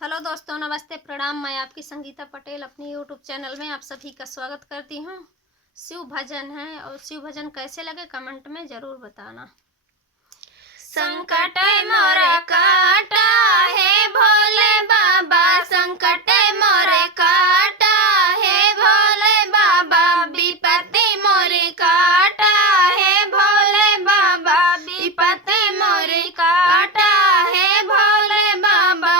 Hello दोस्तों, नमस्ते, प्रणाम। मैं आपकी संगीता पटेल अपनी यूट्यूब चैनल में आप सभी का स्वागत करती हूँ। शिव भजन है और शिव भजन कैसे लगे कमेंट में ज़रूर बताना। संकट मोरे काटा है भोले बाबा, संकट मोरे काटा है भोले बाबा, विपत्ति मोरे काटा है भोले बाबा, विपत्ति मोरे काटा है भोले बाबा।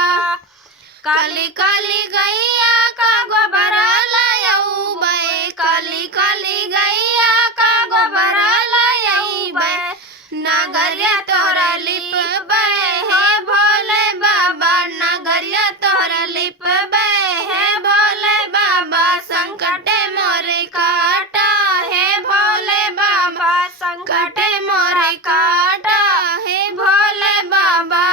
काली काली गैया का गोबरा लायऊ बे, काली काली गैया का गोबरा लायऊ बे, नगरिया तोरा लिप बे है भोले बाबा, नगरिया तोरा लिप बे है भोले बाबा। संकट मोरे काटा है भोले बाबा, संकट मोरे काटा है भोले बाबा।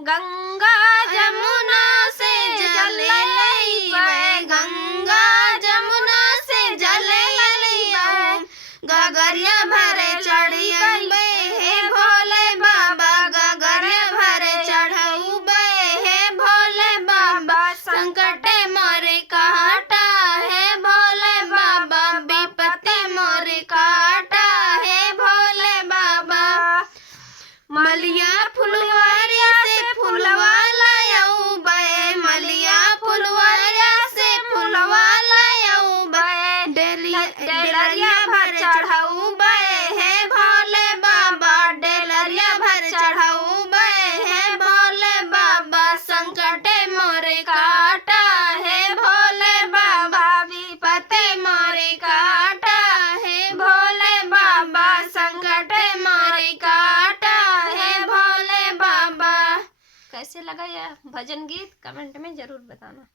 गंगा जमुना से जल लइबे, गंगा जमुना से जल लइबे, गगरिया भरे चढ़ी बे हे भोले बाबा, गगरिया भरे चढ़ऊबे हे भोले बाबा। संकट मोरे काटा है भोले बाबा, विपत्ति मोरे काटा है भोले बाबा। मलिया फुलवारिया से फुलवा लायऊ बे, मलिया फुलवारिया से फुलवा लायऊ बे, डेलरिया भर चढ़ऊ बे हे भोले बाबा, डेलरिया भर चढ़ऊ बे हे भोले बाबा। संकट मोरे काटा है भोले बाबा, विपत्ति मोरे काटा है भोले बाबा, संकट मोरे काटा है भोले बाबा। कैसे लगा यह भजन गीत कमेंट में ज़रूर बताना।